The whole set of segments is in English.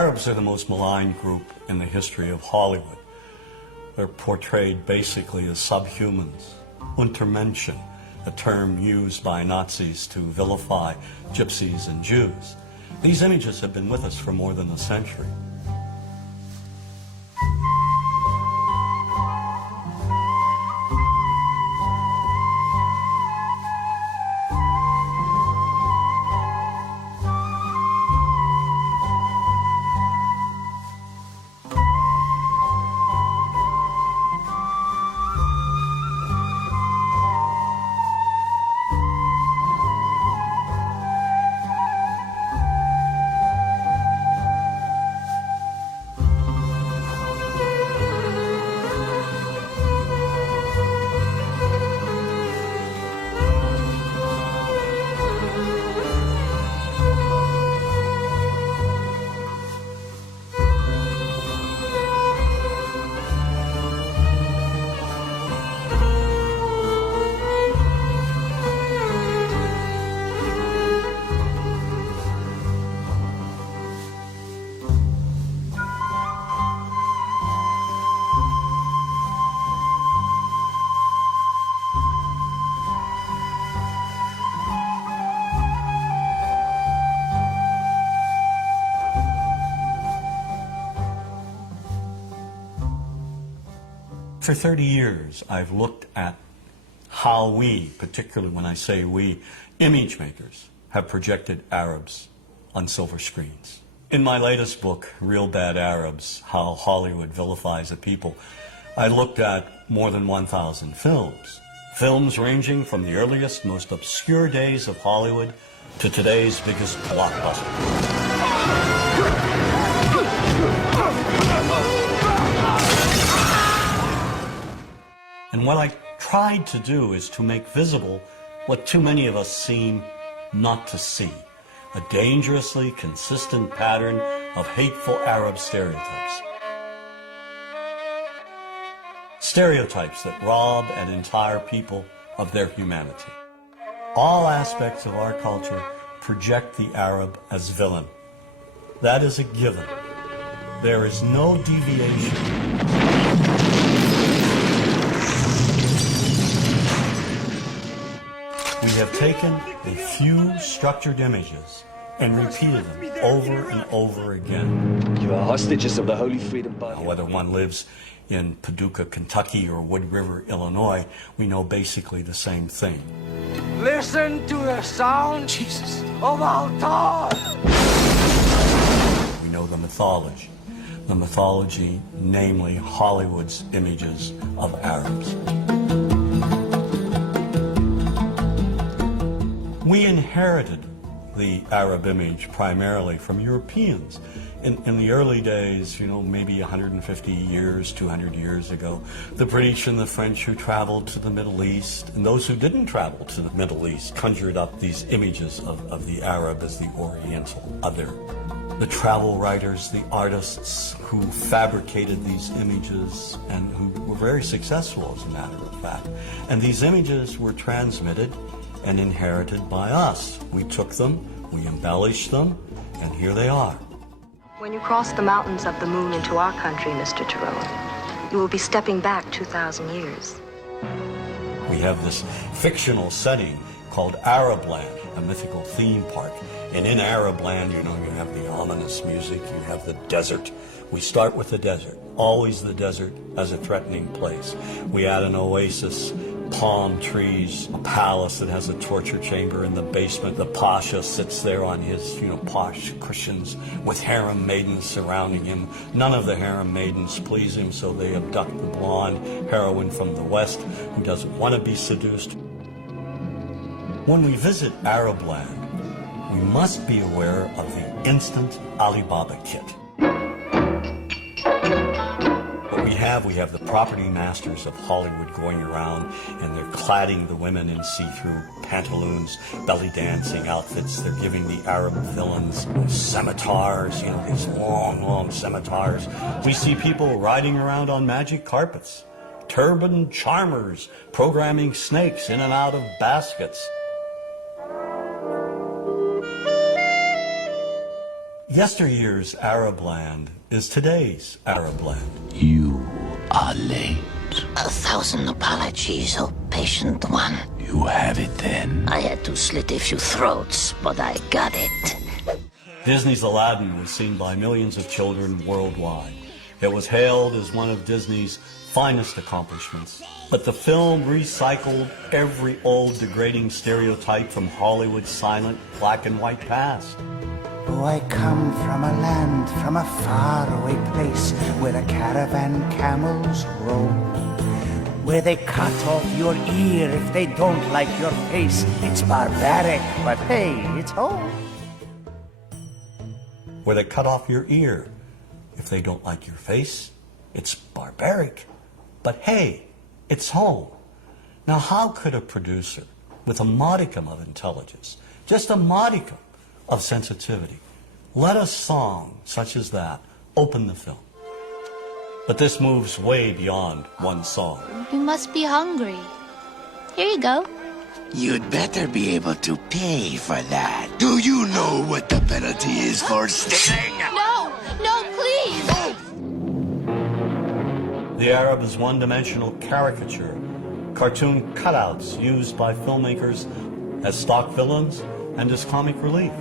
Arabs are the most maligned group in the history of Hollywood. They're portrayed basically as subhumans. Untermenschen, a term used by Nazis to vilify gypsies and Jews. These images have been with us for more than a century. For 30 years, I've looked at how we, particularly when I say we, image makers, have projected Arabs on silver screens. In my latest book, Real Bad Arabs, How Hollywood Vilifies a People, I looked at more than 1,000 films. Films ranging from the earliest, most obscure days of Hollywood to today's biggest blockbuster. And what I tried to do is to make visible what too many of us seem not to see, a dangerously consistent pattern of hateful Arab stereotypes. Stereotypes that rob an entire people of their humanity. All aspects of our culture project the Arab as villain. That is a given. There is no deviation. We have taken a few structured images and repeated them over and over again. You are hostages of the Holy Freedom Party. Whether one lives in Paducah, Kentucky or Wood River, Illinois, we know basically the same thing. Listen to the sound, Jesus, of Altar! We know the mythology. The mythology, namely Hollywood's images of Arabs. We inherited the Arab image primarily from Europeans. In the early days, maybe 150 years, 200 years ago, the British and the French who traveled to the Middle East, and those who didn't travel to the Middle East, conjured up these images of the Arab as the Oriental other. The travel writers, the artists who fabricated these images and who were very successful, as a matter of fact. And these images were transmitted and inherited by us. We took them, we embellished them, and here they are. When you cross the mountains of the moon into our country, Mr. Tyrone, you will be stepping back 2,000 years. We have this fictional setting called Arabland, a mythical theme park. And in Arabland, you have the ominous music, you have the desert. We start with the desert, always the desert as a threatening place. We add an oasis, palm trees, a palace that has a torture chamber in the basement. The pasha sits there on his, posh cushions with harem maidens surrounding him. None of the harem maidens please him, so they abduct the blonde heroine from the West who doesn't want to be seduced. When we visit Arabland, we must be aware of the instant Alibaba kit. We have the property masters of Hollywood going around and they're cladding the women in see-through pantaloons, belly dancing outfits. They're giving the Arab villains scimitars, these long, long scimitars. We see people riding around on magic carpets, turban charmers programming snakes in and out of baskets. Yesteryear's Arab land is today's Arab land. You are late. 1,000 apologies, oh patient one. You have it then. I had to slit a few throats, but I got it. Disney's Aladdin was seen by millions of children worldwide. It was hailed as one of Disney's finest accomplishments. But the film recycled every old degrading stereotype from Hollywood's silent black and white past. Oh, I come from a land, from a faraway place, where the caravan camels roam, where they cut off your ear if they don't like your face. It's barbaric, but hey, it's home. Where they cut off your ear if they don't like your face. It's barbaric, but hey, it's home. Now, how could a producer with a modicum of intelligence, just a modicum of sensitivity, let a song such as that open the film? But this moves way beyond one song. You must be hungry. Here you go. You'd better be able to pay for that. Do you know what the penalty is for stealing? No, no, please. The Arab is one-dimensional caricature, cartoon cutouts used by filmmakers as stock villains and as comic relief.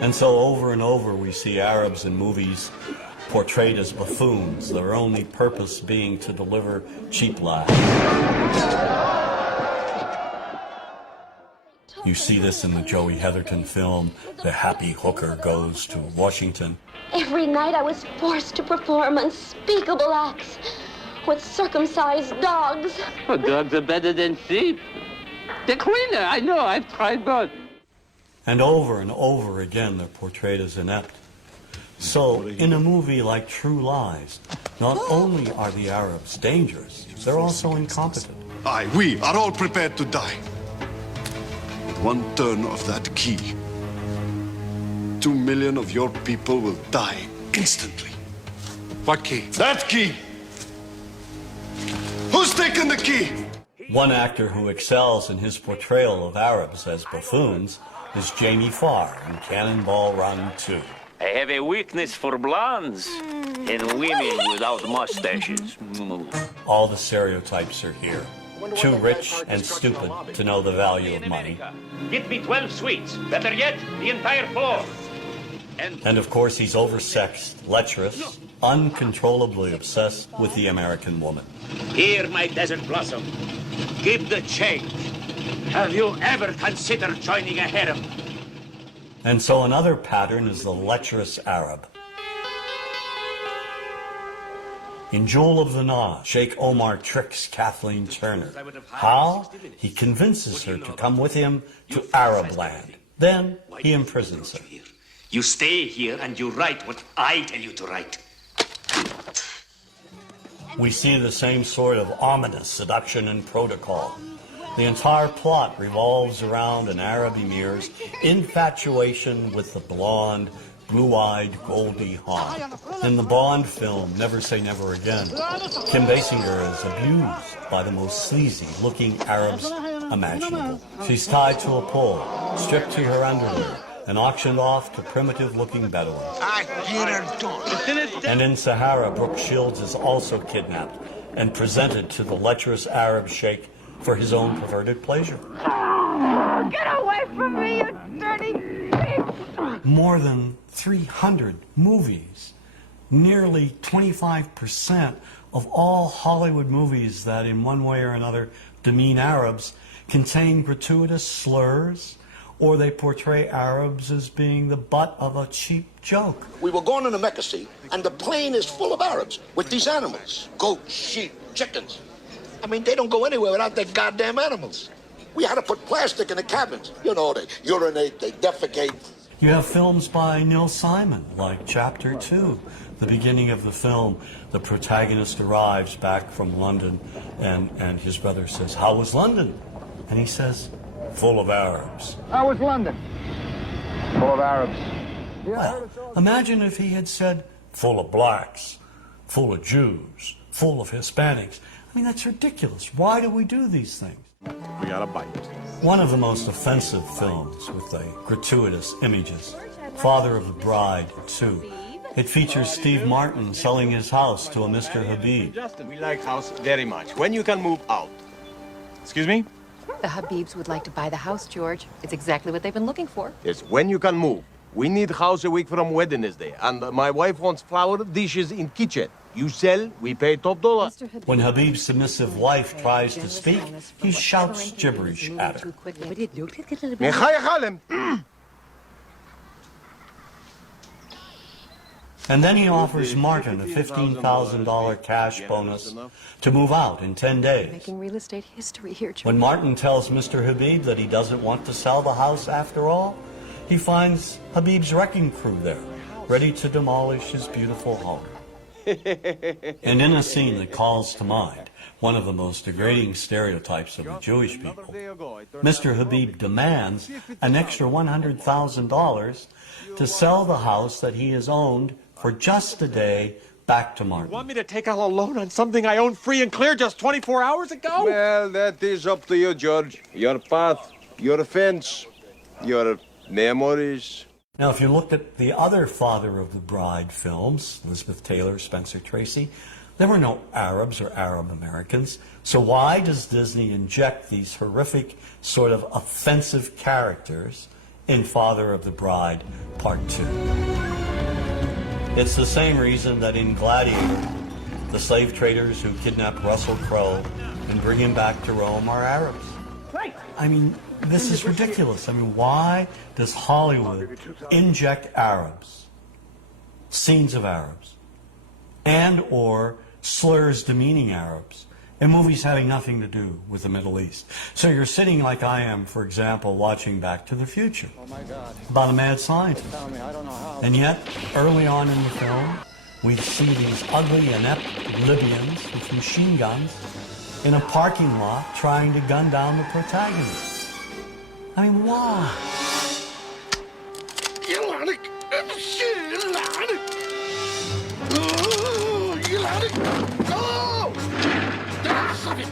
And so over and over we see Arabs in movies portrayed as buffoons, their only purpose being to deliver cheap laughs. You see this in the Joey Heatherton film, The Happy Hooker Goes to Washington. Every night I was forced to perform unspeakable acts with circumcised dogs. Oh, dogs are better than sheep. They're cleaner, I know, I've tried both. And over again they're portrayed as inept. So, in a movie like True Lies, not only are the Arabs dangerous, they're also incompetent. We are all prepared to die. With one turn of that key, 2 million of your people will die instantly. What key? That key! Who's taken the key? One actor who excels in his portrayal of Arabs as buffoons is Jamie Farr in Cannonball Run 2. I have a weakness for blondes and women without mustaches. All the stereotypes are here. Too rich and stupid to know the value of money. Get me 12 sweets. Better yet, the entire floor. And of course he's oversexed, lecherous, uncontrollably obsessed with the American woman. Here, my desert blossom. Give the change. Have you ever considered joining a harem? And so another pattern is the lecherous Arab. In Jewel of the Nile, Sheikh Omar tricks Kathleen Turner. How? He convinces her to come with him to Arab land. Then he imprisons her. You stay here and you write what I tell you to write. We see the same sort of ominous seduction and protocol. The entire plot revolves around an Arab emir's infatuation with the blonde, blue-eyed Goldie Hawn. In the Bond film, Never Say Never Again, Kim Basinger is abused by the most sleazy-looking Arabs imaginable. She's tied to a pole, stripped to her underwear, and auctioned off to primitive-looking Bedouins. And in Sahara, Brooke Shields is also kidnapped and presented to the lecherous Arab sheikh for his own perverted pleasure. Get away from me, you dirty pig! More than 300 movies, nearly 25% of all Hollywood movies that in one way or another demean Arabs contain gratuitous slurs, or they portray Arabs as being the butt of a cheap joke. We were going to the Mecca, see, and the plane is full of Arabs with these animals. Goats, sheep, chickens. I mean, they don't go anywhere without their goddamn animals. We had to put plastic in the cabins. You know, they urinate, they defecate. You have films by Neil Simon, like Chapter 2. The beginning of the film, the protagonist arrives back from London, and his brother says, "How was London?" And he says, "Full of Arabs." How was London? Full of Arabs. Well, imagine if he had said, "Full of blacks, full of Jews, full of Hispanics." I mean, that's ridiculous. Why do we do these things? We got a bite. One of the most offensive films with the gratuitous images, Father of the Bride 2. It features Steve Martin selling his house to a Mr. Habib. Justin, we like house very much. When you can move out. Excuse me? The Habibs would like to buy the house, George. It's exactly what they've been looking for. Yes, when you can move. We need house a week from Wednesday, and my wife wants flower dishes in kitchen. You sell, we pay top dollar. When Habib's submissive wife tries to speak, he shouts gibberish at her. And then he offers Martin a $15,000 cash bonus to move out in 10 days. Making real estate history here, George. When Martin tells Mr. Habib that he doesn't want to sell the house after all, he finds Habib's wrecking crew there, ready to demolish his beautiful home. And in a scene that calls to mind one of the most degrading stereotypes of the Jewish people, Mr. Habib demands an extra $100,000 to sell the house that he has owned for just a day back to Martin. You want me to take out a loan on something I owned free and clear just 24 hours ago? Well, that is up to you, George. Your path, your fence, your memories. Now, if you look at the other Father of the Bride films, Elizabeth Taylor, Spencer Tracy, there were no Arabs or Arab Americans. So why does Disney inject these horrific, sort of offensive characters in Father of the Bride Part 2? It's the same reason that in Gladiator, the slave traders who kidnap Russell Crowe and bring him back to Rome are Arabs. I mean, this is ridiculous. I mean, why does Hollywood inject Arabs, scenes of Arabs, and or slurs demeaning Arabs in movies having nothing to do with the Middle East? So you're sitting like I am, for example, watching Back to the Future about a mad scientist. And yet, early on in the film, we see these ugly, inept Libyans with machine guns in a parking lot trying to gun down the protagonist. I mean, why?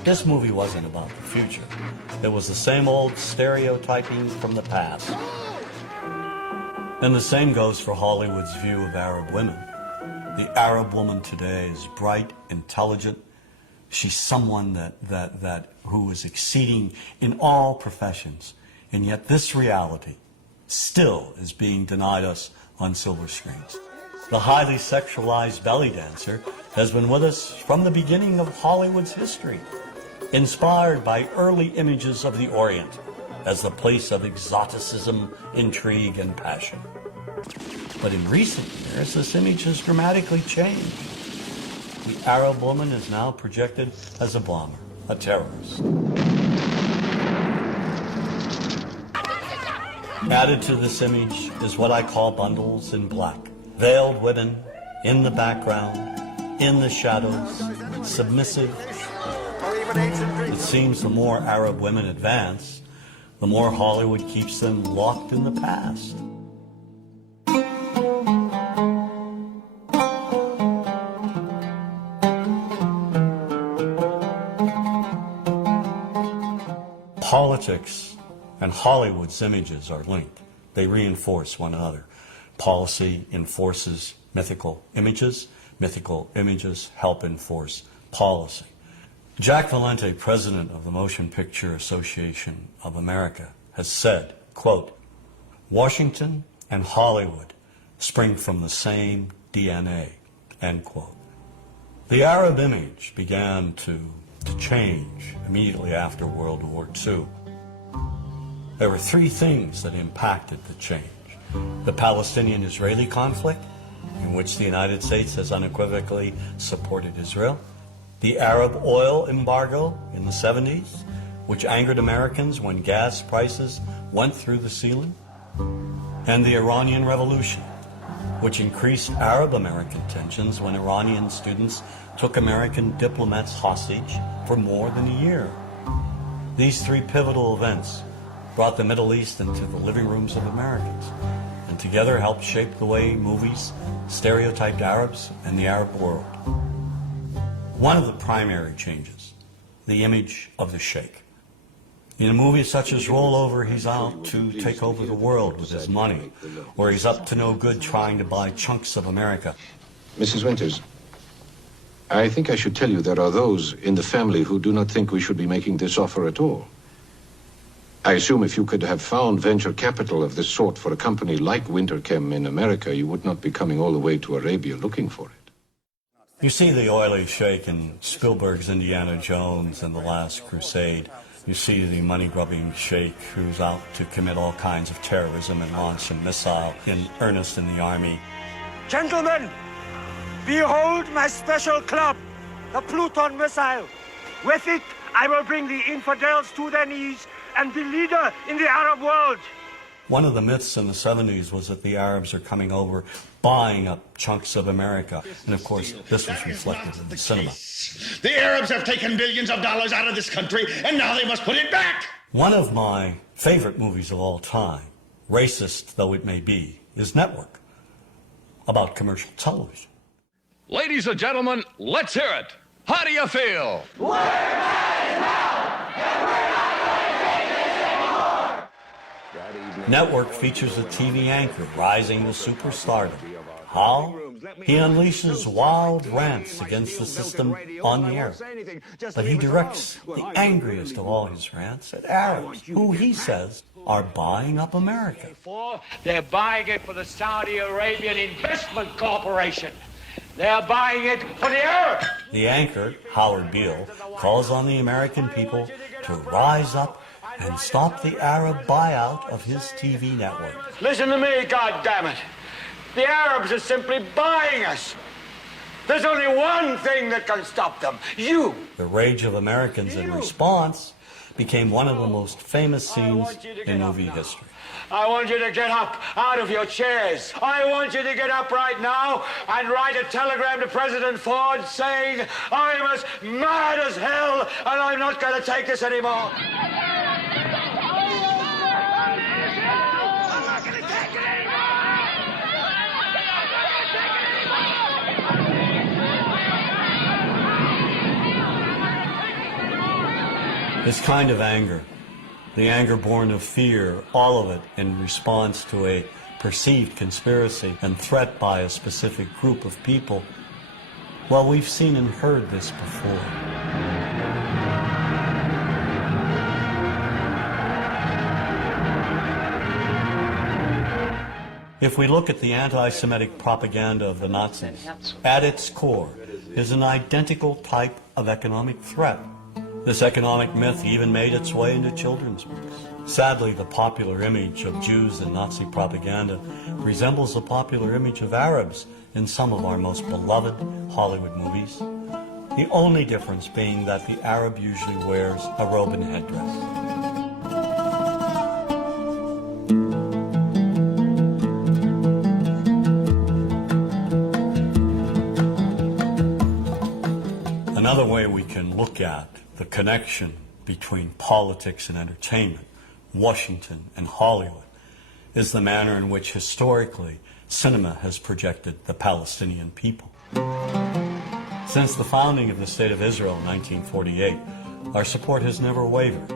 This movie wasn't about the future. It was the same old stereotyping from the past. And the same goes for Hollywood's view of Arab women. The Arab woman today is bright, intelligent. She's someone who is exceeding in all professions. And yet this reality still is being denied us on silver screens. The highly sexualized belly dancer has been with us from the beginning of Hollywood's history, inspired by early images of the Orient as the place of exoticism, intrigue, and passion. But in recent years, this image has dramatically changed. The Arab woman is now projected as a bomber, a terrorist. Added to this image is what I call bundles in black. Veiled women in the background, in the shadows, submissive. It seems the more Arab women advance, the more Hollywood keeps them locked in the past. Politics and Hollywood's images are linked. They reinforce one another. Policy enforces mythical images. Mythical images help enforce policy. Jack Valente, president of the Motion Picture Association of America, has said, quote, "Washington and Hollywood spring from the same DNA," end quote. The Arab image began to change immediately after World War II. There were three things that impacted the change. The Palestinian-Israeli conflict, in which the United States has unequivocally supported Israel. The Arab oil embargo in the 70s, which angered Americans when gas prices went through the ceiling. And the Iranian Revolution, which increased Arab-American tensions when Iranian students took American diplomats hostage for more than a year. These three pivotal events brought the Middle East into the living rooms of Americans, and together helped shape the way movies stereotyped Arabs and the Arab world. One of the primary changes, the image of the sheikh. In a movie such as Rollover, he's out to take over the world with his money, or he's up to no good trying to buy chunks of America. Mrs. Winters, I think I should tell you there are those in the family who do not think we should be making this offer at all. I assume if you could have found venture capital of this sort for a company like Winterchem in America, you would not be coming all the way to Arabia looking for it. You see the oily sheik in Spielberg's Indiana Jones and The Last Crusade. You see the money-grubbing sheik who's out to commit all kinds of terrorism and launch a missile in earnest in the army. Gentlemen, behold my special club, the Pluton missile. With it, I will bring the infidels to their knees and be leader in the Arab world. One of the myths in the 70s was that the Arabs are coming over, buying up chunks of America. And of course, this was reflected in the cinema. The Arabs have taken billions of dollars out of this country, and now they must put it back. One of my favorite movies of all time, racist though it may be, is Network, about commercial television. Ladies and gentlemen, let's hear it. How do you feel? We're mad as hell, and we're not going to take this anymore. Network features a TV anchor rising to superstardom. How? He unleashes wild rants against the system on the air. But he directs the angriest of all his rants at Arabs, who he says are buying up America. They're buying it for the Saudi Arabian Investment Corporation. They're buying it for the Arabs. The anchor, Howard Beale, calls on the American people to rise up and stop the Arab buyout of his TV network. Listen to me, goddammit. The Arabs are simply buying us. There's only one thing that can stop them. You. The rage of Americans in response became one of the most famous scenes in movie history. I want you to get up out of your chairs. I want you to get up right now and write a telegram to President Ford saying, I'm as mad as hell and I'm not going to take this anymore. This kind of anger, the anger born of fear, all of it in response to a perceived conspiracy and threat by a specific group of people, well, we've seen and heard this before. If we look at the anti-Semitic propaganda of the Nazis, at its core is an identical type of economic threat. This economic myth even made its way into children's books. Sadly, the popular image of Jews in Nazi propaganda resembles the popular image of Arabs in some of our most beloved Hollywood movies. The only difference being that the Arab usually wears a robe and headdress. Another way we can look at the connection between politics and entertainment, Washington and Hollywood, is the manner in which historically cinema has projected the Palestinian people. Since the founding of the State of Israel in 1948, our support has never wavered.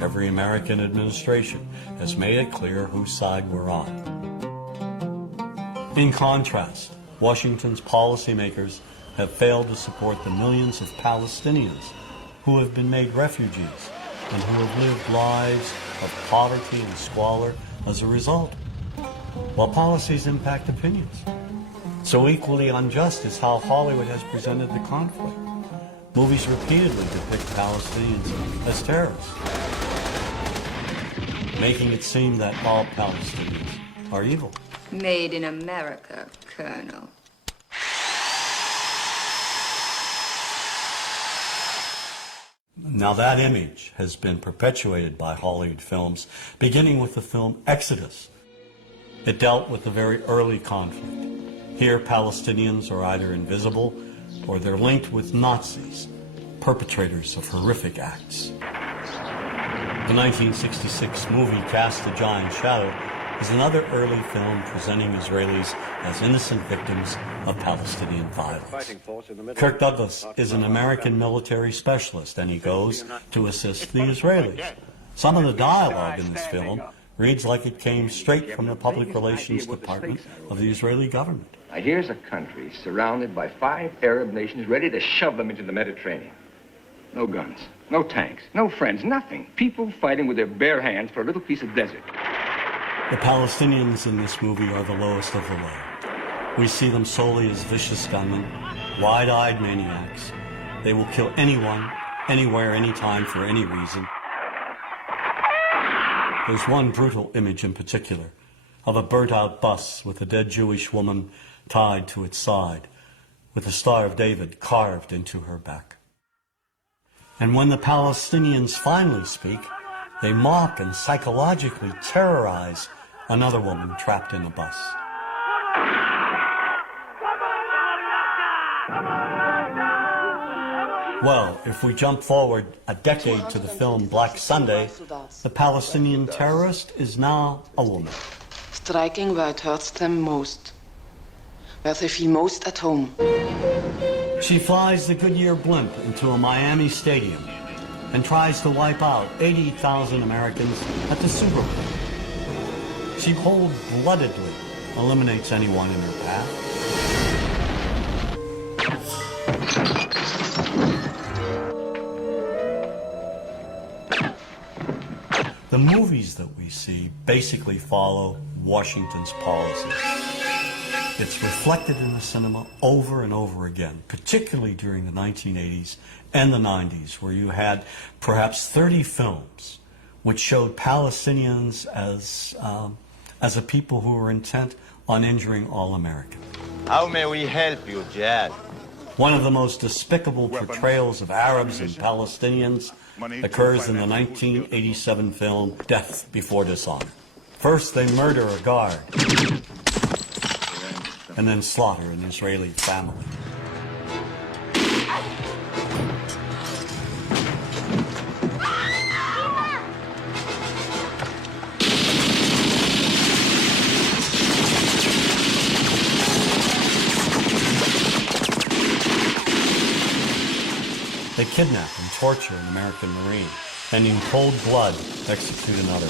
Every American administration has made it clear whose side we're on. In contrast, Washington's policymakers have failed to support the millions of Palestinians who have been made refugees and who have lived lives of poverty and squalor as a result, while policies impact opinions. So equally unjust is how Hollywood has presented the conflict. Movies repeatedly depict Palestinians as terrorists, making it seem that all Palestinians are evil. Made in America, Colonel. Now that image has been perpetuated by Hollywood films, beginning with the film Exodus. It dealt with the very early conflict. Here, Palestinians are either invisible or they're linked with Nazis, perpetrators of horrific acts. The 1966 movie cast a giant shadow is another early film presenting Israelis as innocent victims of Palestinian violence. Kirk Douglas is an American military specialist, and he goes to assist the Israelis. Some of the dialogue in this film reads like it came straight from the public relations department of the Israeli government. Now, here's a country surrounded by 5 Arab nations ready to shove them into the Mediterranean. No guns, no tanks, no friends, nothing. People fighting with their bare hands for a little piece of desert. The Palestinians in this movie are the lowest of the low. We see them solely as vicious gunmen, wide-eyed maniacs. They will kill anyone, anywhere, anytime, for any reason. There's one brutal image in particular of a burnt-out bus with a dead Jewish woman tied to its side, with the Star of David carved into her back. And when the Palestinians finally speak, they mock and psychologically terrorize another woman trapped in a bus. Well, if we jump forward a decade to the film Black Sunday, the Palestinian terrorist is now a woman. Striking where it hurts them most, where they feel most at home. She flies the Goodyear blimp into a Miami stadium and tries to wipe out 80,000 Americans at the Super Bowl. She cold-bloodedly eliminates anyone in her path. The movies that we see basically follow Washington's policies. It's reflected in the cinema over and over again, particularly during the 1980s and the 90s, where you had perhaps 30 films which showed Palestinians as a people who were intent on injuring all Americans. How may we help you, Jad? One of the most despicable portrayals of Arabs and Palestinians occurs in the 1987 film Death Before Dishonor. First, they murder a guard, and then slaughter an Israeli family. They kidnap and torture an American Marine, and in cold blood execute another.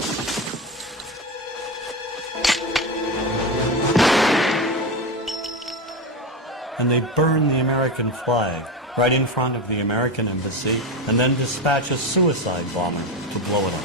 And they burn the American flag right in front of the American embassy, and then dispatch a suicide bomber to blow it up.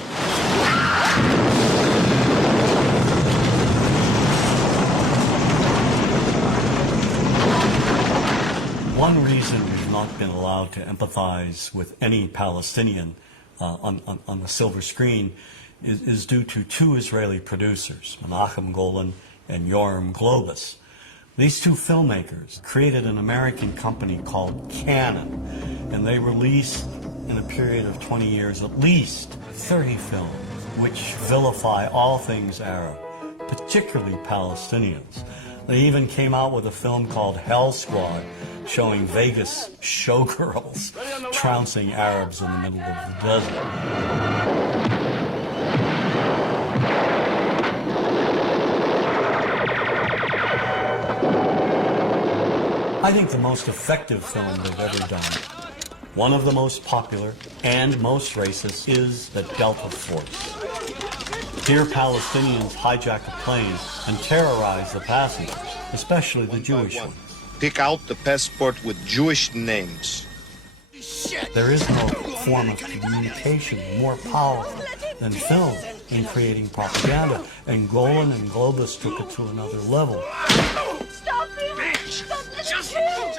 One reason we've not been allowed to empathize with any Palestinian on the silver screen is due to 2 Israeli producers, Menachem Golan and Yoram Globus. These 2 filmmakers created an American company called Canon, and they released, in a period of 20 years, at least 30 films which vilify all things Arab, particularly Palestinians. They even came out with a film called Hell Squad, showing Vegas showgirls trouncing Arabs in the middle of the desert. I think the most effective film they've ever done, one of the most popular and most racist, is The Delta Force. Here Palestinians hijack a plane and terrorize the passengers, especially the Jewish ones. Pick out the passport with Jewish names. There is no form of communication more powerful than film in creating propaganda, and Golan and Globus took it to another level.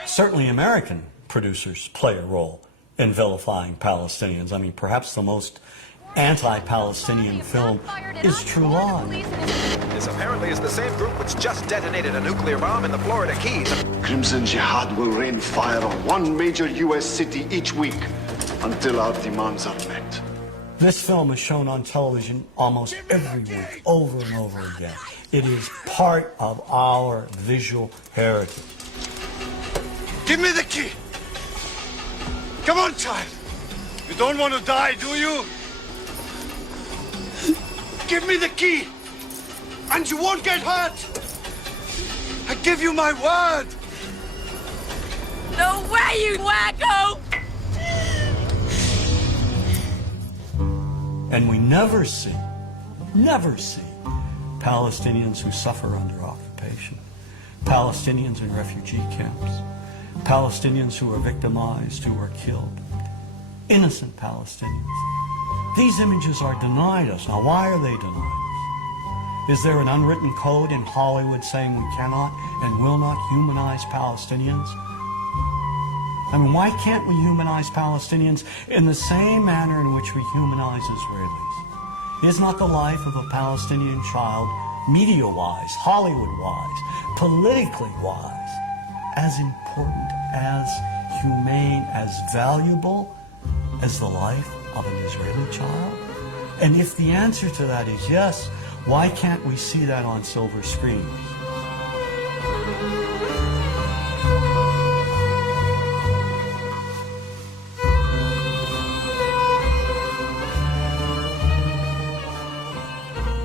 Certainly American producers play a role in vilifying Palestinians. I mean, perhaps the most anti-Palestinian film is True Lies. This apparently is the same group which just detonated a nuclear bomb in the Florida Keys. Crimson Jihad will rain fire on one major U.S. city each week until our demands are met. This film is shown on television almost every week, over and over again. It is part of our visual heritage. Give me the key! Come on, child! You don't want to die, do you? Give me the key! And you won't get hurt! I give you my word! No way, you wacko! And we never see Palestinians who suffer under occupation, Palestinians in refugee camps, Palestinians who are victimized, who are killed, innocent Palestinians. These images are denied us. Now, why are they denied us? Is there an unwritten code in Hollywood saying we cannot and will not humanize Palestinians? I mean, why can't we humanize Palestinians in the same manner in which we humanize Israelis? Is not the life of a Palestinian child, media-wise, Hollywood-wise, politically-wise, as important, as humane, as valuable as the life of an Israeli child? And if the answer to that is yes, why can't we see that on silver screens?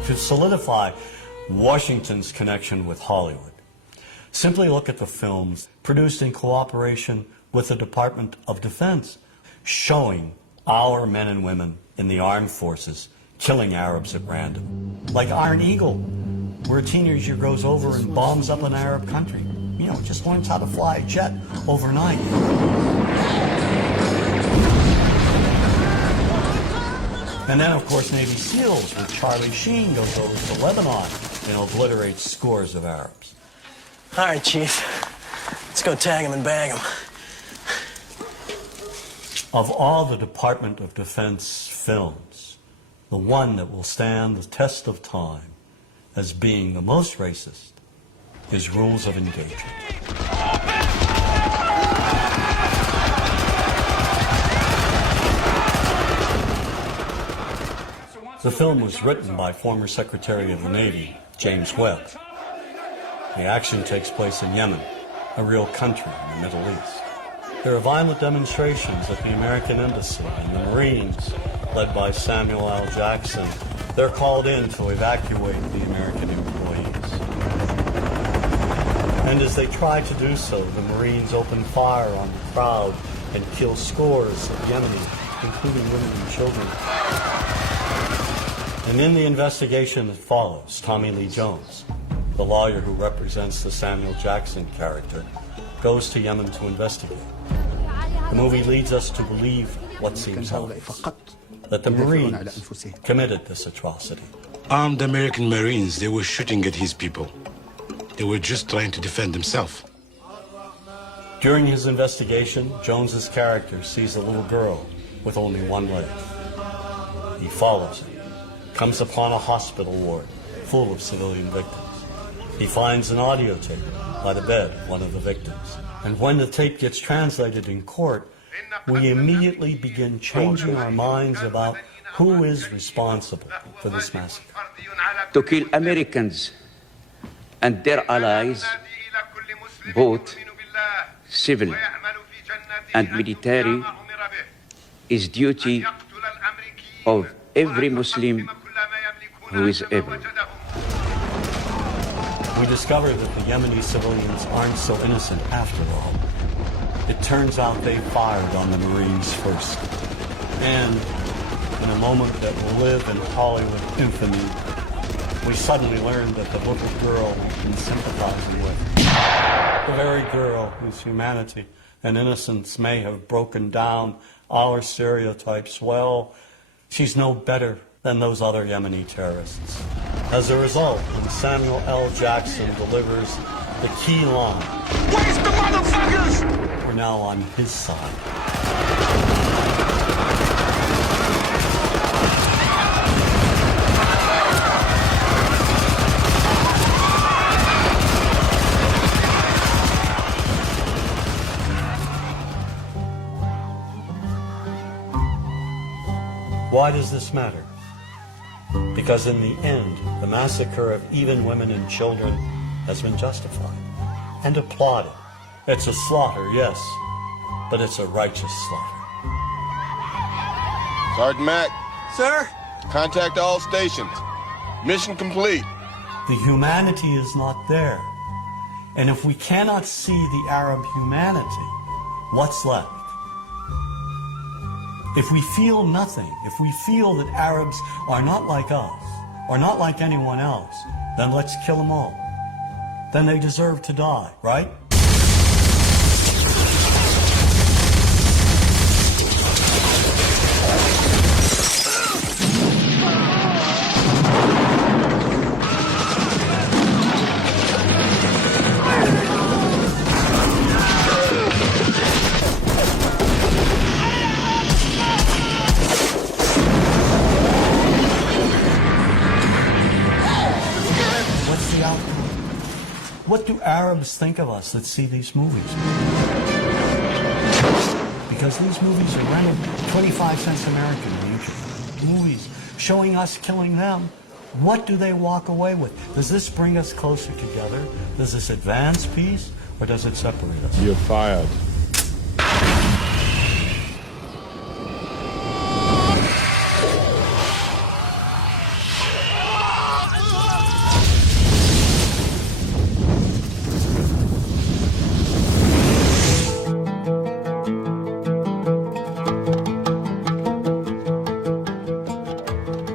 To solidify Washington's connection with Hollywood, simply look at the films produced in cooperation with the Department of Defense, showing our men and women in the armed forces killing Arabs at random. Like Iron Eagle, where a teenager goes over and bombs up an Arab country. You know, just learns how to fly a jet overnight. And then, of course, Navy SEALs, where Charlie Sheen goes over to Lebanon and obliterates scores of Arabs. All right, Chief. Let's go tag him and bag him. Of all the Department of Defense films, the one that will stand the test of time as being the most racist is Rules of Engagement. The film was written by former Secretary of the Navy, James Webb. The action takes place in Yemen, a real country in the Middle East. There are violent demonstrations at the American Embassy, and the Marines, led by Samuel L. Jackson, they're called in to evacuate the American employees. And as they try to do so, the Marines open fire on the crowd and kill scores of Yemenis, including women and children. And in the investigation that follows, Tommy Lee Jones, the lawyer who represents the Samuel Jackson character, goes to Yemen to investigate. The movie leads us to believe what seems obvious, that the Marines committed this atrocity. Armed American Marines, they were shooting at his people. They were just trying to defend themselves. During his investigation, Jones's character sees a little girl with only one leg. He follows her, comes upon a hospital ward full of civilian victims. He finds an audio tape by the bed of one of the victims. And when the tape gets translated in court, we immediately begin changing our minds about who is responsible for this massacre. To kill Americans and their allies, both civil and military, is duty of every Muslim who is able. We discover that the Yemeni civilians aren't so innocent after all. It turns out they fired on the Marines first. And in a moment that will live in Hollywood infamy, we suddenly learn that the little girl we've been sympathizing with, the very girl whose humanity and innocence may have broken down our stereotypes, well, she's no better than those other Yemeni terrorists. As a result, when Samuel L. Jackson delivers the key line, "Where's the motherfuckers?" we're now on his side. Why does this matter? Because in the end, the massacre of even women and children has been justified and applauded. It's a slaughter, yes, but it's a righteous slaughter. Sergeant Mack. Sir? Contact all stations. Mission complete. The humanity is not there. And if we cannot see the Arab humanity, what's left? If we feel nothing, if we feel that Arabs are not like us, or not like anyone else, then let's kill them all. Then they deserve to die, right? What do Arabs think of us that see these movies? Because these movies are rented 25 cents American usually. Movies showing us killing them. What do they walk away with? Does this bring us closer together? Does this advance peace, or does it separate us? You're fired.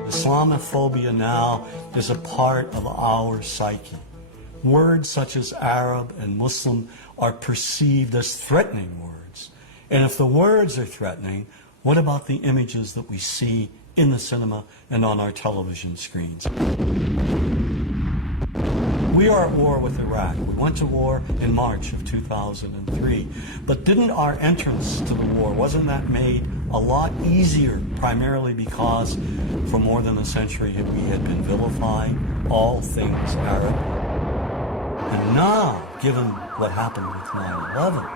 Islamophobia now is a part of our psyche. Words such as Arab and Muslim are perceived as threatening words. And if the words are threatening, what about the images that we see in the cinema and on our television screens? We are at war with Iraq. We went to war in March of 2003. But didn't our entrance to the war, wasn't that made a lot easier, primarily because for more than a century we had been vilifying all things Arab? And now, given what happened with 9/11,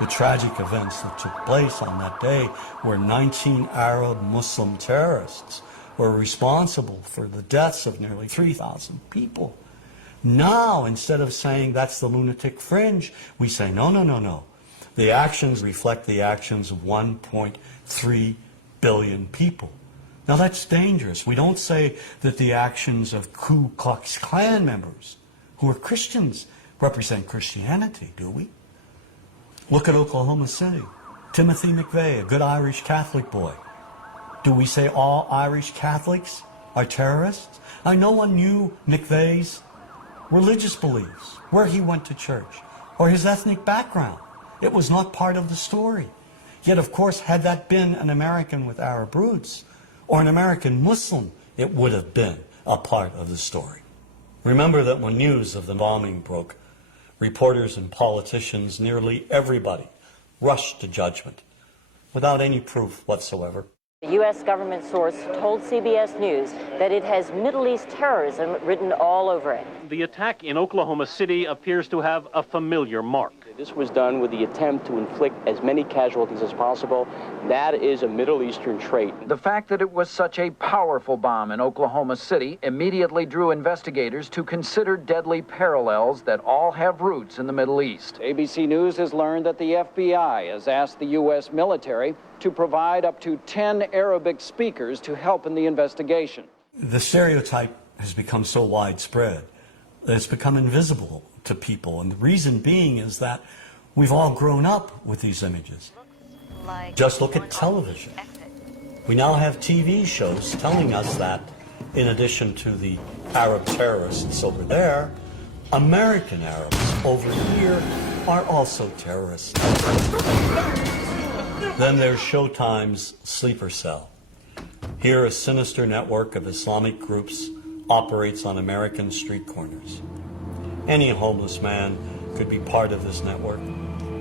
the tragic events that took place on that day, where 19 Arab Muslim terrorists were responsible for the deaths of nearly 3,000 people. Now, instead of saying that's the lunatic fringe, we say, no, no, no, no. The actions reflect the actions of 1.3 billion people. Now, that's dangerous. We don't say that the actions of Ku Klux Klan members, who are Christians, represent Christianity, do we? Look at Oklahoma City. Timothy McVeigh, a good Irish Catholic boy. Do we say all Irish Catholics are terrorists? No one knew McVeigh's religious beliefs, where he went to church, or his ethnic background. It was not part of the story. Yet, of course, had that been an American with Arab roots, or an American Muslim, it would have been a part of the story. Remember that when news of the bombing broke, reporters and politicians, nearly everybody, rushed to judgment, without any proof whatsoever. A U.S. government source told CBS News that it has Middle East terrorism written all over it. The attack in Oklahoma City appears to have a familiar mark. This was done with the attempt to inflict as many casualties as possible. That is a Middle Eastern trait. The fact that it was such a powerful bomb in Oklahoma City immediately drew investigators to consider deadly parallels that all have roots in the Middle East. ABC News has learned that the FBI has asked the U.S. military to provide up to 10 Arabic speakers to help in the investigation. The stereotype has become so widespread that it's become invisible to people. And the reason being is that we've all grown up with these images. Just look at television. We now have TV shows telling us that, in addition to the Arab terrorists over there, American Arabs over here are also terrorists. Then there's Showtime's Sleeper Cell. Here, a sinister network of Islamic groups operates on American street corners. Any homeless man could be part of this network.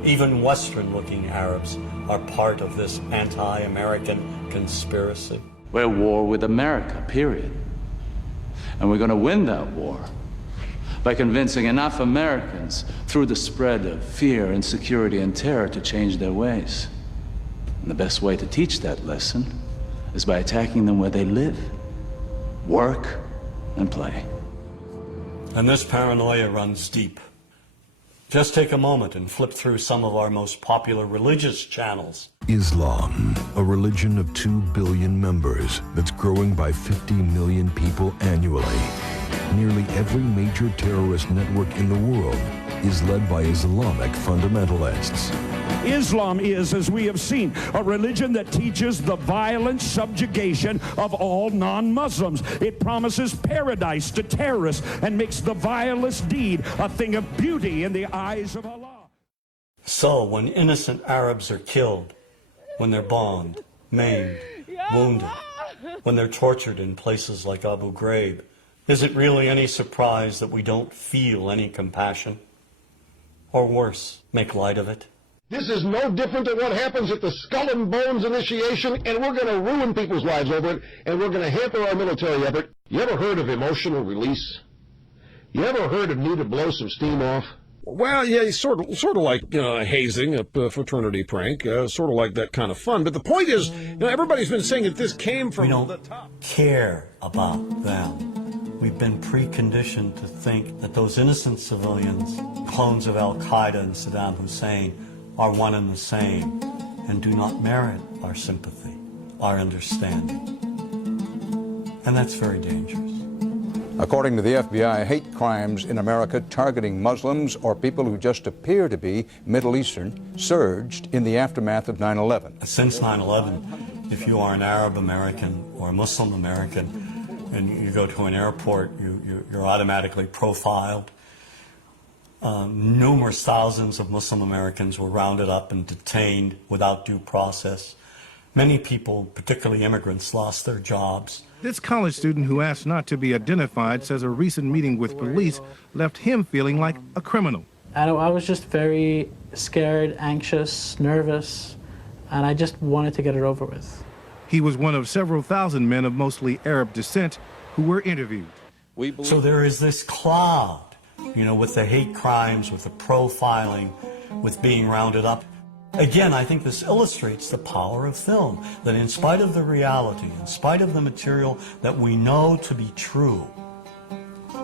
Even Western-looking Arabs are part of this anti-American conspiracy. We're at war with America, period. And we're going to win that war by convincing enough Americans through the spread of fear, insecurity, and terror to change their ways. And the best way to teach that lesson is by attacking them where they live, work, and play. And this paranoia runs deep. Just take a moment and flip through some of our most popular religious channels. Islam, a religion of 2 billion members that's growing by 50 million people annually. nearly every major terrorist network in the world is led by Islamic fundamentalists. Islam is, as we have seen, a religion that teaches the violent subjugation of all non-Muslims. It promises paradise to terrorists and makes the vilest deed a thing of beauty in the eyes of Allah. So when innocent Arabs are killed, when they're bombed, maimed, wounded, when they're tortured in places like Abu Ghraib, is it really any surprise that we don't feel any compassion? Or worse, make light of it? This is no different than what happens at the Skull and Bones initiation, and we're going to ruin people's lives over it, and we're going to hamper our military effort. You ever heard of emotional release? You ever heard of need to blow some steam off? Well, yeah, sort of like hazing, a fraternity prank, sort of like that kind of fun. But the point is, everybody's been saying that this came from the top. We don't care about them. We've been preconditioned to think that those innocent civilians, clones of Al-Qaeda and Saddam Hussein, are one and the same and do not merit our sympathy, our understanding. And that's very dangerous. According to the FBI, hate crimes in America targeting Muslims or people who just appear to be Middle Eastern surged in the aftermath of 9/11. Since 9/11, if you are an Arab American or a Muslim American and you go to an airport, you're automatically profiled. Numerous thousands of Muslim Americans were rounded up and detained without due process. Many people, particularly immigrants, lost their jobs. This college student who asked not to be identified says a recent meeting with police left him feeling like a criminal. I was just very scared, anxious, nervous, and I just wanted to get it over with. He was one of several thousand men of mostly Arab descent who were interviewed. So there is this cloud, with the hate crimes, with the profiling, with being rounded up. Again, I think this illustrates the power of film, that in spite of the reality, in spite of the material that we know to be true,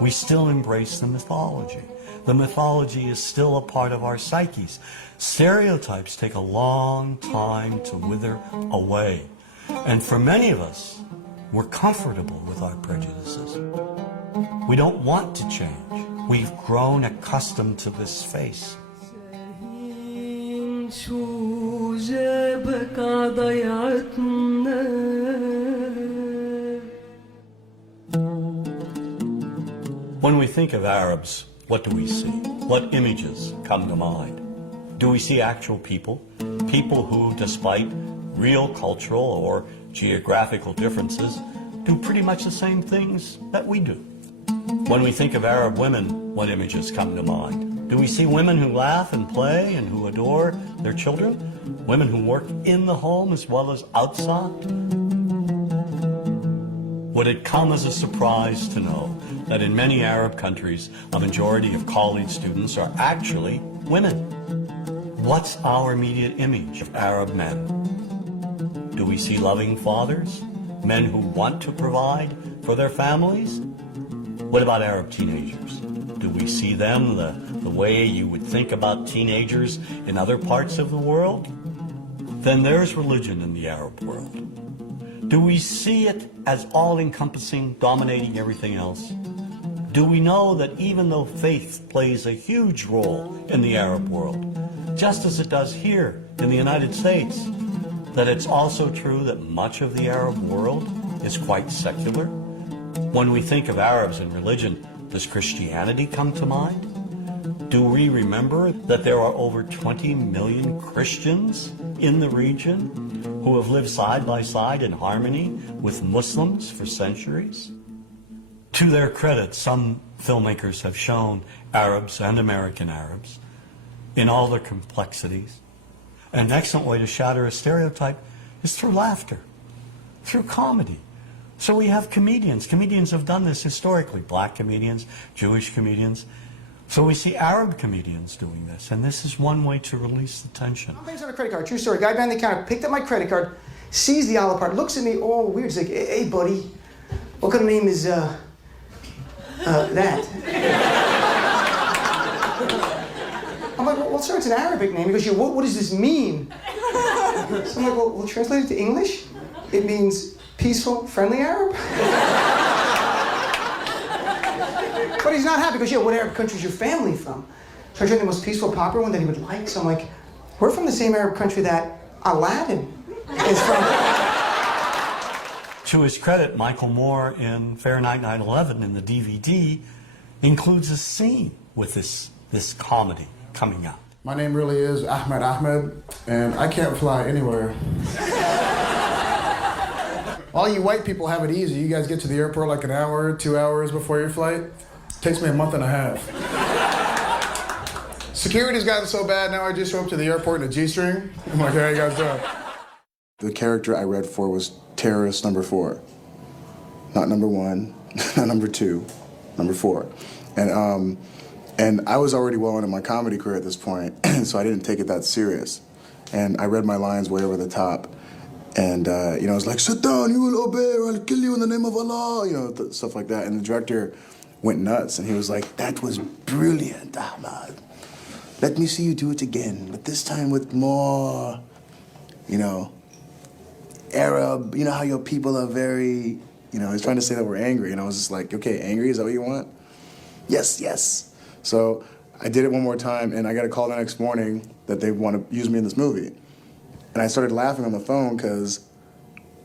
we still embrace the mythology. The mythology is still a part of our psyches. Stereotypes take a long time to wither away. And for many of us, we're comfortable with our prejudices. We don't want to change. We've grown accustomed to this face. When we think of Arabs, what do we see? What images come to mind? Do we see actual people? People who, despite real cultural or geographical differences, do pretty much the same things that we do. When we think of Arab women, what images come to mind? Do we see women who laugh and play and who adore their children? Women who work in the home as well as outside? Would it come as a surprise to know that in many Arab countries, a majority of college students are actually women? What's our immediate image of Arab men? Do we see loving fathers? Men who want to provide for their families? What about Arab teenagers? Do we see them the way you would think about teenagers in other parts of the world? Then there's religion in the Arab world. Do we see it as all-encompassing, dominating everything else? Do we know that even though faith plays a huge role in the Arab world, just as it does here in the United States, that it's also true that much of the Arab world is quite secular? When we think of Arabs and religion, does Christianity come to mind? Do we remember that there are over 20 million Christians in the region who have lived side by side in harmony with Muslims for centuries? To their credit, some filmmakers have shown Arabs and American Arabs in all their complexities. An excellent way to shatter a stereotype is through laughter, through comedy. So we have comedians. Comedians have done this historically, black comedians, Jewish comedians. So we see Arab comedians doing this, and this is one way to release the tension. Thanks on a credit card, true story. Guy behind the counter picked up my credit card, sees the olive part, looks at me all weird. He's like, hey buddy, what kind of name is that? I'm like, well sir, it's an Arabic name. He goes, yeah, what does this mean? So I'm like, well translate it to English. It means peaceful, friendly Arab. But he's not happy because, yeah, what Arab country is your family from? So I tried the most peaceful, popular one that he would like. So I'm like, we're from the same Arab country that Aladdin is from. To his credit, Michael Moore in Fahrenheit 9/11 in the DVD includes a scene with this comedy coming out. My name really is Ahmed, and I can't fly anywhere. All you white people have it easy. You guys get to the airport like an hour, 2 hours before your flight. Takes me a month and a half. Security's gotten so bad now I just show up to the airport in a G-string. I'm like, how you guys doing? The character I read for was terrorist number 4. Not number 1, not number 2, number 4. And I was already well into my comedy career at this point, so I didn't take it that serious. And I read my lines way over the top. And, I was like, sit down, you will obey, or I'll kill you in the name of Allah, stuff like that. And the director went nuts, and he was like, that was brilliant, Ahmad. Let me see you do it again, but this time with more, Arab, how your people are very, he's trying to say that we're angry. And I was just like, okay, angry, is that what you want? Yes, yes. So I did it one more time, and I got a call the next morning that they want to use me in this movie. And I started laughing on the phone because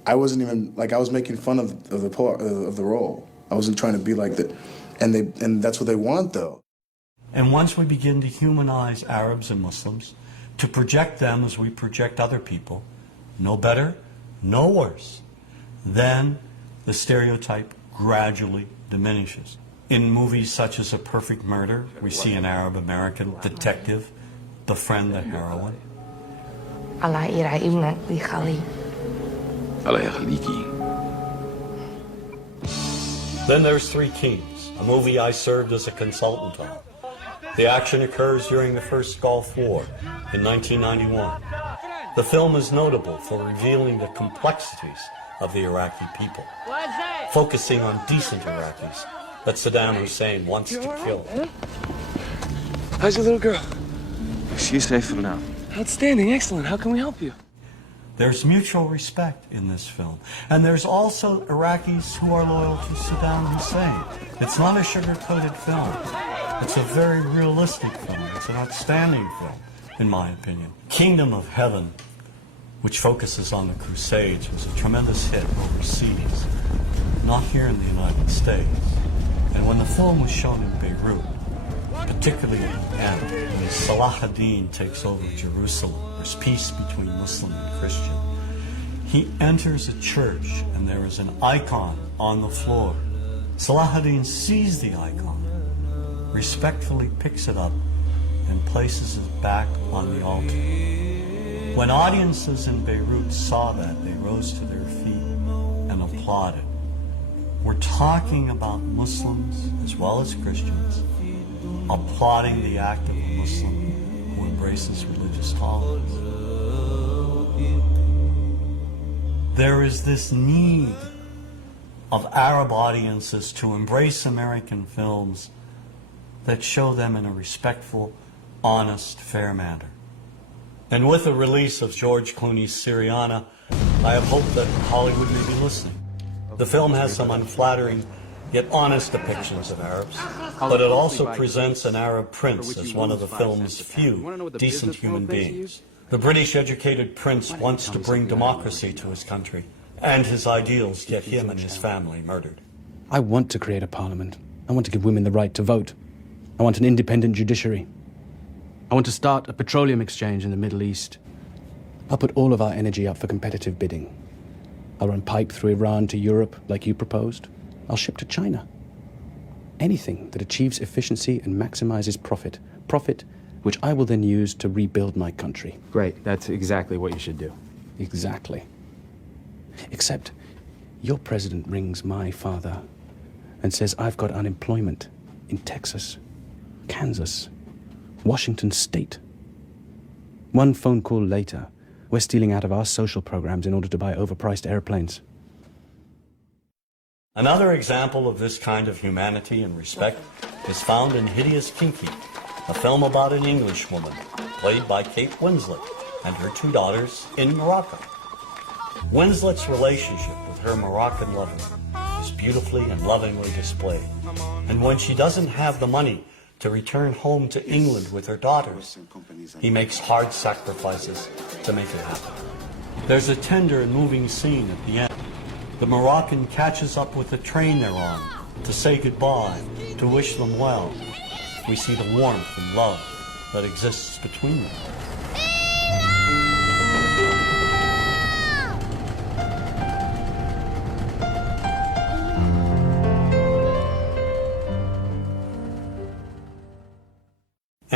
I wasn't even, I was making fun of the role. I wasn't trying to be like that. And that's what they want, though. And once we begin to humanize Arabs and Muslims, to project them as we project other people, no better, no worse, then the stereotype gradually diminishes. In movies such as A Perfect Murder, we see an Arab-American detective befriend the heroine. Then there's Three Kings, a movie I served as a consultant on. The action occurs during the first Gulf War in 1991. The film is notable for revealing the complexities of the Iraqi people, focusing on decent Iraqis that Saddam Hussein wants to kill. How's your little girl? She's safe for now. Outstanding, excellent. How can we help you? There's mutual respect in this film. And there's also Iraqis who are loyal to Saddam Hussein. It's not a sugar-coated film. It's a very realistic film. It's an outstanding film, in my opinion. Kingdom of Heaven, which focuses on the Crusades, was a tremendous hit overseas, not here in the United States. And when the film was shown in Beirut, particularly at the end, when Salah ad-Din takes over Jerusalem, there's peace between Muslim and Christian. He enters a church and there is an icon on the floor. Salah ad-Din sees the icon, respectfully picks it up, and places it back on the altar. When audiences in Beirut saw that, they rose to their feet and applauded. We're talking about Muslims as well as Christians applauding the act of a Muslim who embraces religious tolerance. There is this need of Arab audiences to embrace American films that show them in a respectful, honest, fair manner. And with the release of George Clooney's Syriana, I have hope that Hollywood may be listening. The film has some unflattering yet honest depictions of Arabs, but it also presents an Arab prince as one of the film's few decent human beings. The British-educated prince wants to bring democracy to his country, and his ideals get him and his family murdered. I want to create a parliament. I want to give women the right to vote. I want an independent judiciary. I want to start a petroleum exchange in the Middle East. I'll put all of our energy up for competitive bidding. I'll run pipe through Iran to Europe like you proposed. I'll ship to China. Anything that achieves efficiency and maximizes profit. Profit which I will then use to rebuild my country. Great, that's exactly what you should do. Exactly. Except your president rings my father and says I've got unemployment in Texas, Kansas, Washington State. One phone call later, we're stealing out of our social programs in order to buy overpriced airplanes. Another example of this kind of humanity and respect is found in Hideous Kinky, a film about an Englishwoman, played by Kate Winslet, and her two daughters in Morocco. Winslet's relationship with her Moroccan lover is beautifully and lovingly displayed. And when she doesn't have the money to return home to England with her daughters, he makes hard sacrifices to make it happen. There's a tender and moving scene at the end. The Moroccan catches up with the train they're on to say goodbye, to wish them well. We see the warmth and love that exists between them.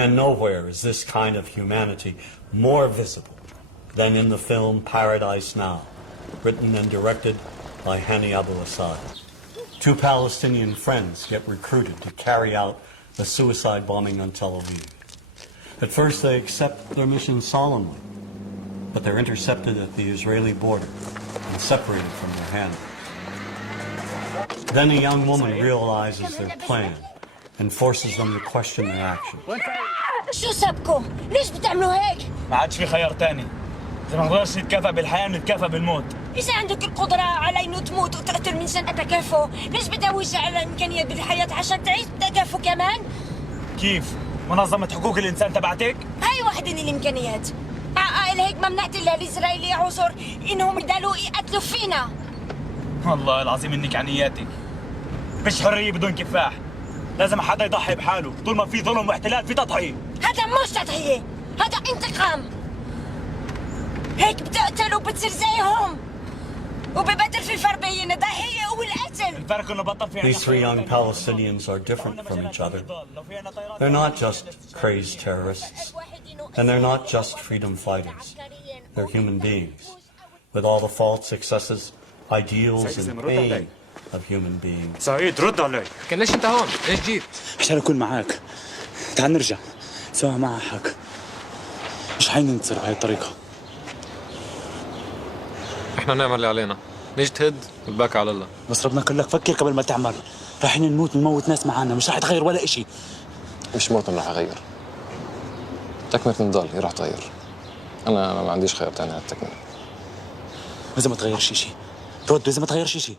And nowhere is this kind of humanity more visible than in the film Paradise Now, written and directed by Hani Abu Assad. Two Palestinian friends get recruited to carry out a suicide bombing on Tel Aviv. At first they accept their mission solemnly, but they're intercepted at the Israeli border and separated from their handlers. Then a young woman realizes their plan and forces them to question their actions. شو سبكم؟ ليش بتعملوا هيك؟ ما عادش في خيار تاني. إذا ما نقدرش نتكافئ بالحياة نتكافئ بالموت. إذا عندك القدرة على إنه تموت وتقتل من شان التكافؤ، ليش بتدوش على إمكانية بالحياة عشان تعيش بالتكافؤ كمان؟ كيف؟ منظمة حقوق الإنسان تبعتك؟ هاي واحدة من الإمكانيات. عقائل هيك ممنعت الإسرائيلي عذر إنهم يقدروا يقتلوا فينا. والله العظيم إنك عنياتك. مش حرية بدون كفاح. لازم حدا يضحي بحاله، طول ما في ظلم واحتلال في تضحية. هذا مش تضحية، هذا انتقام. هيك بتقتل وبتصير زيهم. وببدل في الفرق بين الضحية والقتل. الفرق إنه بطل في These three young Palestinians are different from each other. They're not just crazed terrorists, and they're not just freedom fighters. They're human beings, with all the faults, excesses, ideals, and pain of human beings. سعيد رد علي. كان ليش انت هون؟ ليش جيت؟ عشان أكون معاك. تعال نرجع. سوا معها حق. مش حننتصر بهاي الطريقة. احنا نعمل اللي علينا، نجتهد والباقي على الله. بس ربنا قال لك فكر قبل ما تعمل. رايحين نموت نموت ناس معانا، مش راح يتغير ولا إشي. مش موتهم راح اغير. تكملة النضال هي راح تغير. انا ما عنديش خيار تاني على التكملة. إذا ما تغيرش إشي. رد إذا ما تغيرش إشي.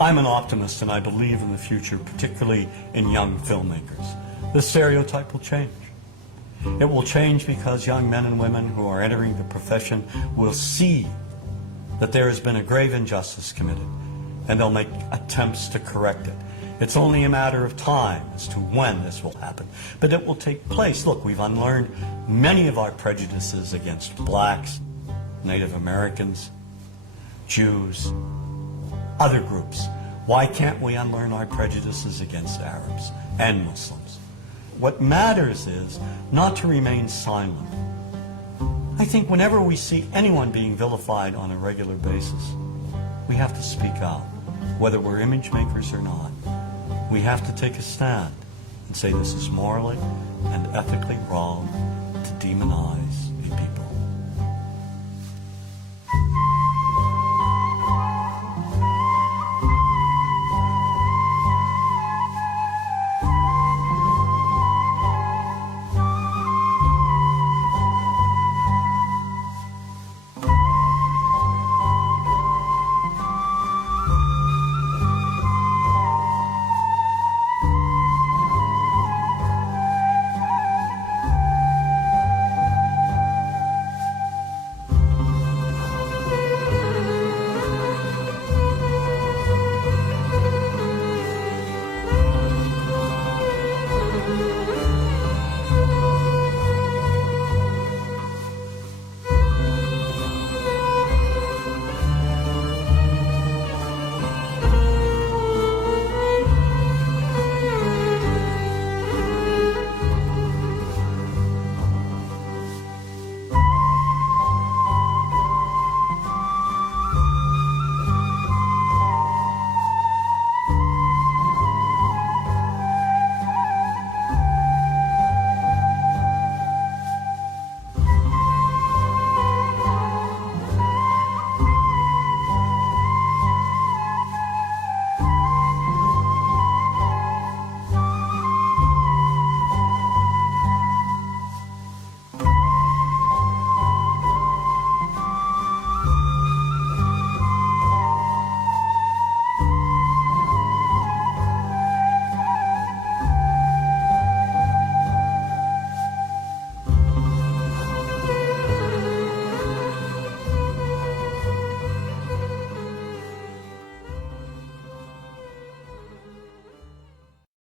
I'm an optimist and I believe in the future, particularly in young filmmakers. The stereotype will change. It will change because young men and women who are entering the profession will see that there has been a grave injustice committed, and they'll make attempts to correct it. It's only a matter of time as to when this will happen, but it will take place. Look, we've unlearned many of our prejudices against blacks, Native Americans, Jews, other groups. Why can't we unlearn our prejudices against Arabs and Muslims? What matters is not to remain silent. I think whenever we see anyone being vilified on a regular basis, we have to speak out, whether we're image makers or not. We have to take a stand and say this is morally and ethically wrong to demonize